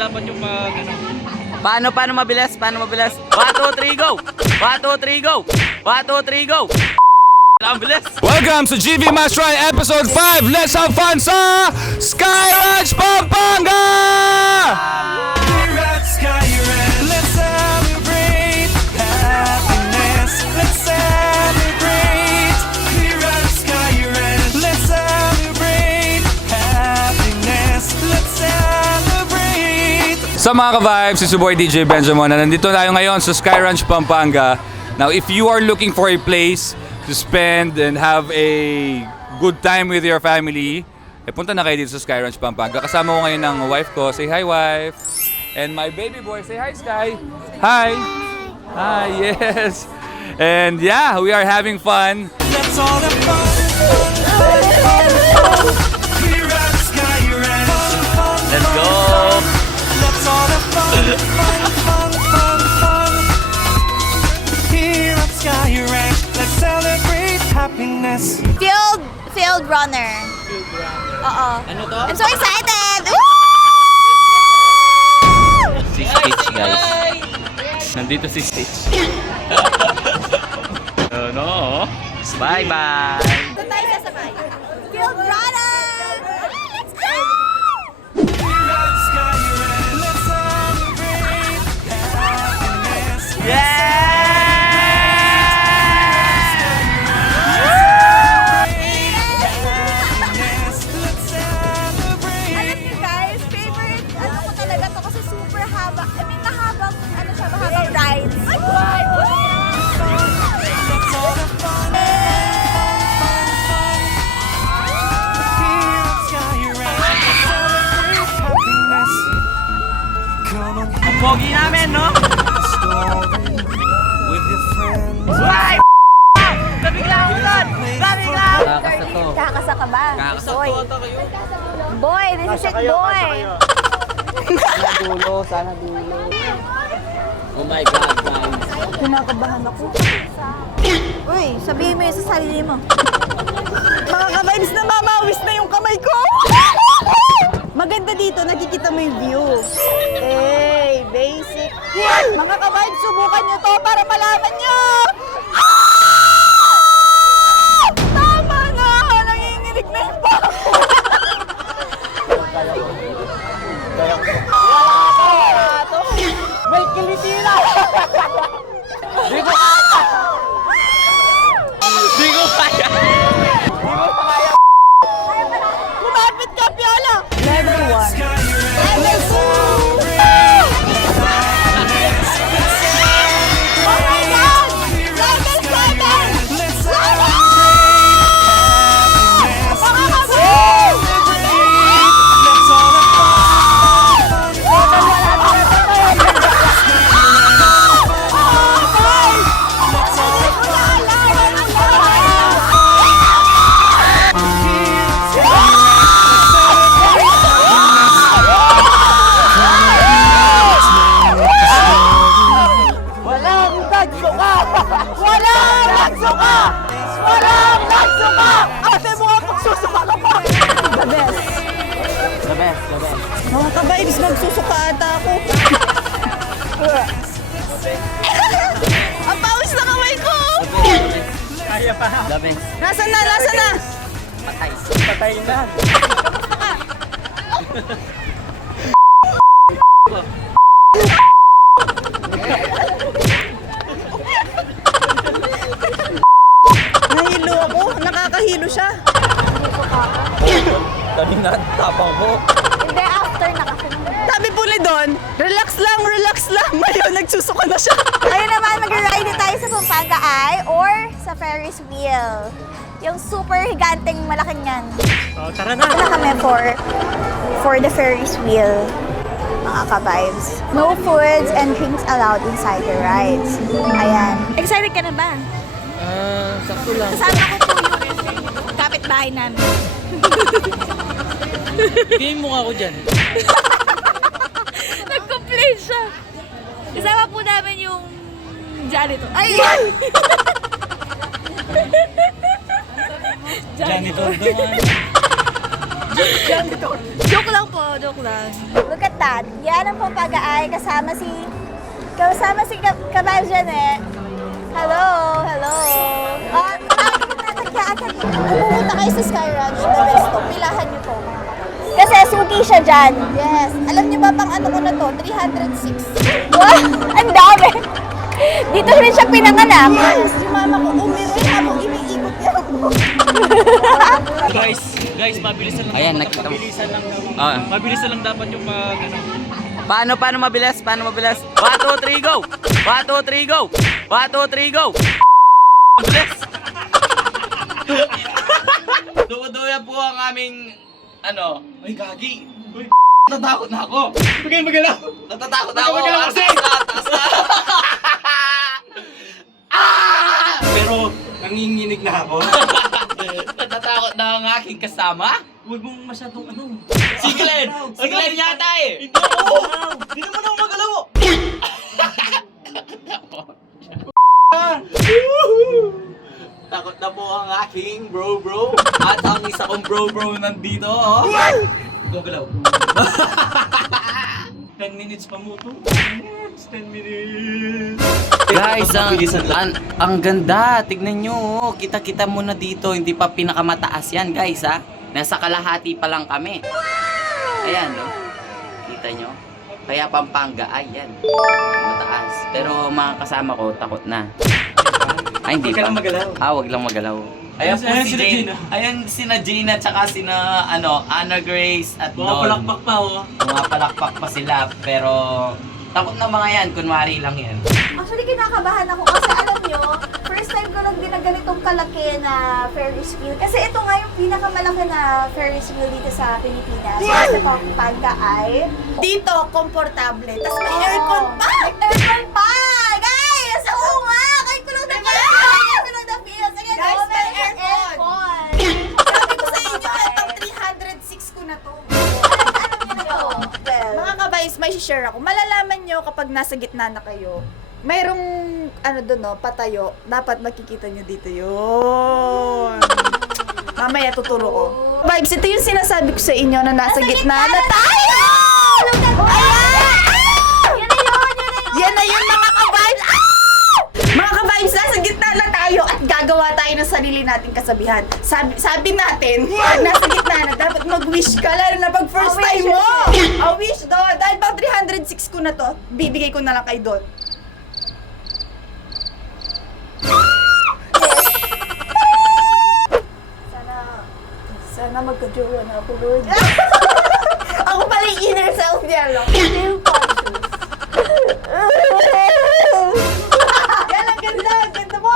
dapat yung mag ano. Paano mabilis? 1, 2, 3, go! 1, 2, 3, go! 1, 2, 3, go! Ang bilis! Welcome to GV Must Try Episode 5. Let's have fun sa Sky Ranch, Pampanga! We're at Sky Ranch. Let's celebrate happiness. Let's celebrate. We're at Sky Ranch. Let's celebrate happiness. Let's celebrate. Sa mga ka-vibes, si Boy DJ Benjamin na nandito tayo ngayon sa Sky Ranch, Pampanga. Now, if you are looking for a place to spend and have a good time with your family, punta na kayo dito sa Sky Ranch, Pampanga. Kasama ko ngayon ng wife ko. Say hi, wife. And my baby boy. Say hi, Sky. Hi. Hi, yes. And yeah, we are having fun. Let's all have fun. We're at Sky Ranch. Let's go! Let's all have fun. Here at Sky Ranch. Let's celebrate happiness. Field runner. Oo. Ano to? I'm so excited! Si Stitch, guys. Nandito si Stitch. No. Bye-bye! Ito tayo sasabay. Field runner! Let's go! We're at Sky Ranch. Let's celebrate happiness. Let's celebrate. Alam niyo guys, favorite ano ko talaga to kasi super haba. I mean, mahabang, ano siya, mahabang rides. Let's all have fun. Here at Sky Ranch. Let's celebrate happiness. Come on, Ang pogi namin, no? story with your friends. Bye! Nabigla ako doon! Nabigla ako! Kakasa ka ba? Kakasa Boy. Boy, this is it, boy. Oh my God, guys. Kinakabahan ako. Uy, sabihin mo yun sa sarili mo. Mga ka-vibes na mamawis na yung kamay ko. Maganda dito, nakikita mo yung view. Hey, basic. Mga ka-vibes, subukan nyo to para malaman nyo. Tama na! Nanginginig na yung pa. Wala to. May kiliti na. Di ko kaya! Lumapit ka, Piola! Level 1. Sky Ranch. Level 2! Oh my God! Level 7! Let's Level! happiness. Mga kapatid! Let's all have fun. Let's all have Walang nagsuka! Walang nagsuka! Walang nagsuka! Ate mo ang magsusuka ka pa! The best. The best. Mga ka-vibes, magsusuka ata ako. Ang pawis na kamay ko! The best. Nasaan na? Nasaan na? Patay na. Nahilo ako. Nakakahilo siya. Kanina, tapang ko. Hindi, after na kasi. Sabi po ni Don, relax lang, relax lang. Ngayon, nagsusuka na siya. Ayun naman, mag-ride tayo sa Pampanga Eye or sa Ferris wheel. Yung super higanteng malaking yan. Tara na. Wala kami for the Ferris wheel. Mga ka-vibes. No foods and drinks allowed inside the rides. Ayan. Excited ka na ba? Sakto lang. Kasama ko po yung kapitbahay namin. Game mo ako dyan. Nag-complain siya. Kasama po namin yung janitor. Ay! Janitor doon. Joke lang po, joke lang. Look at that. Yan ang Pampanga ay kasama si Kabal Janet. Hello, hello. Pumunta kayo sa Sky Ranch, the resto. Pilahan niyo to. Kasi suki siya dyan. Yes. Alam niyo ba pang ano ko na to? 306. Wow! Ang dami! Dito rin siya pinanganak. Yes, yung mama ko umiwi habang iniikot niya ako. Guys, mabilisan lang. Ayan, dapat. nakita mo. Mabilisan lang. Ah. Mabilisan lang dapat yung Paano mabilis? 1, 2, 3, go! 1, 2, 3, go! 1, 2, 3, go! Mabilis! Duwa-duwa po ang aming, ay gagi! Uy, natatakot na ako! Huwag kayong magalaw. Natatakot na ako! Magalaw kasi! Taas na! Pero, nanginginig na ako. Natatakot na ang aking kasama? Huwag mong masyadong Si Glenn! Si Glenn yata eh! Hindi ako! Hindi naman ako magalaw! Takot na po ang aking bro. At ang isa kong bro nandito, oh. Gagalaw. 10 minutes pa mo to. 10 minutes. Guys, ang ganda. Tignan nyo, oh. Kita-kita mo na dito. Hindi pa pinakamataas yan, guys, ha. Nasa kalahati pa lang kami. Ayan, no. Kita nyo? Kaya Pampanga, ayan. Mataas. Pero mga kasama ko, takot na. Ay, hindi Huwag ka pa. lang magalaw. Huwag lang magalaw. Ayan po Ayan si sila Jane. Gina. Ayan sina Gina tsaka sina Anna Grace at Mga Don. palakpak pa, oh. Mga palakpak pa sila. Pero takot na mga yan. Kunwari lang yan. Actually, kinakabahan ako kasi alam nyo, first time ko lang din na ganitong kalaki na Ferris wheel. Kasi ito nga yung pinakamalaki na Ferris wheel dito sa Pilipinas. Sa Pampanga ay dito, komportable. Tapos may aircon pa! Aircon pa! Guys! Oo nga! Kahit ko lang na feels! Kahit ko lang na feels! Ayan, Guys, oh, may meron aircon. Sabi ko sa inyo, itong 306 ko na to. Alam niyo na to. Mga kabayis, may share ako. Malalaman nyo kapag nasa gitna na kayo. Mayroong, doon, no, patayo. Dapat makikita nyo dito yun. Mamaya tuturo ko. Vibes, ito yung sinasabi ko sa inyo na nasa gitna na tayo! Yan na yun, mga ka-vibes! Mga ka-vibes, nasa gitna na tayo at gagawa tayo ng sarili nating kasabihan. Sabi natin, pag nasa gitna na, dapat mag-wish ka, lalo na pag first time mo. A wish doon. Dahil pag 306 ko na to, bibigay ko na lang kay Don. Sana magka-jowa na ako, Lord. Ako pala yung inner self niya, no? Yan, ang ganda! Ang ganda mo!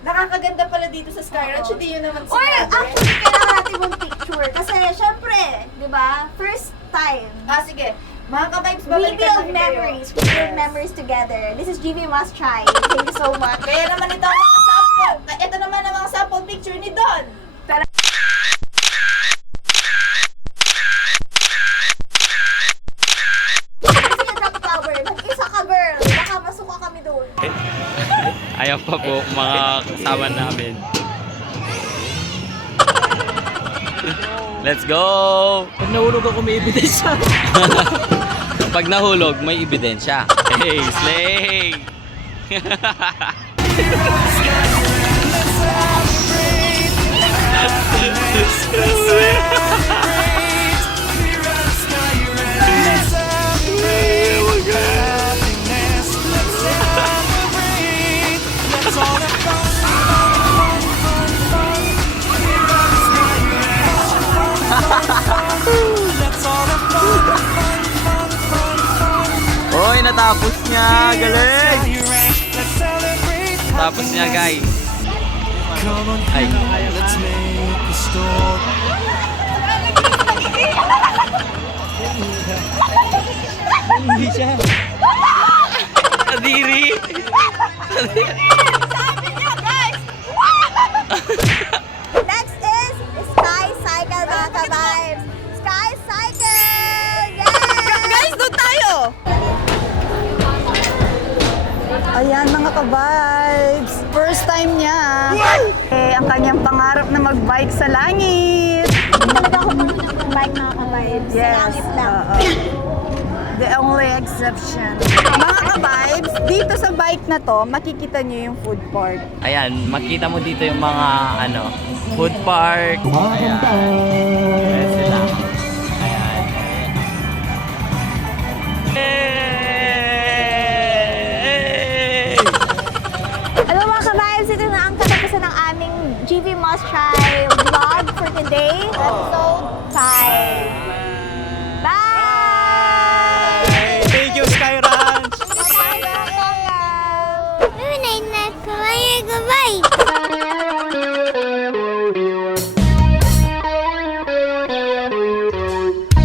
Nakakaganda pala dito sa Sky Ranch. Hindi yun naman Or sinabi. actually, kailangan natin mong picture. Kasi syempre, di ba, first time. Sige. Mga ka-vibes, We babalikan build natin kayo. memories. We build memories together. This is GV Must Try. Thank you so much. Kaya naman ito ang mga sample. Ito naman ang mga sample picture ni Don. Sige, drop flower. Mag-isa ka, girl. Baka masuka kami doon. Ayan pa po, mga kasama namin. Let's go! Pag nahulog ako, may ebidensya. Pag nahulog, may ebidensya. Hey, slay! Hoy, natapos niya! Galing! Tapos niya, guys. Ay. Let's make a start. Hindi siya. Kadiri! Next is Sky Cycle, mga ka-vibes. Sky Cycle! Yes! Guys, doon tayo! Ayan mga ka-vibes, first time niya. Ang kanyang pangarap na mag-bike sa langit. Talaga ako marunong bike mga ka-vibes. Yes. Langit lang. The only exception. Mga ka-vibes, dito sa bike na to, makikita nyo yung food court. Ayan, makita mo dito yung mga food park. Ayan. Ayan sila. Ayan. Hello mga ka-vibes, ito na ang katapusan ng aming GV Must Try vlog for today. Episode 5. Bye! Thank you, Sky Ranch! Bye! Tunay na kumain gabay.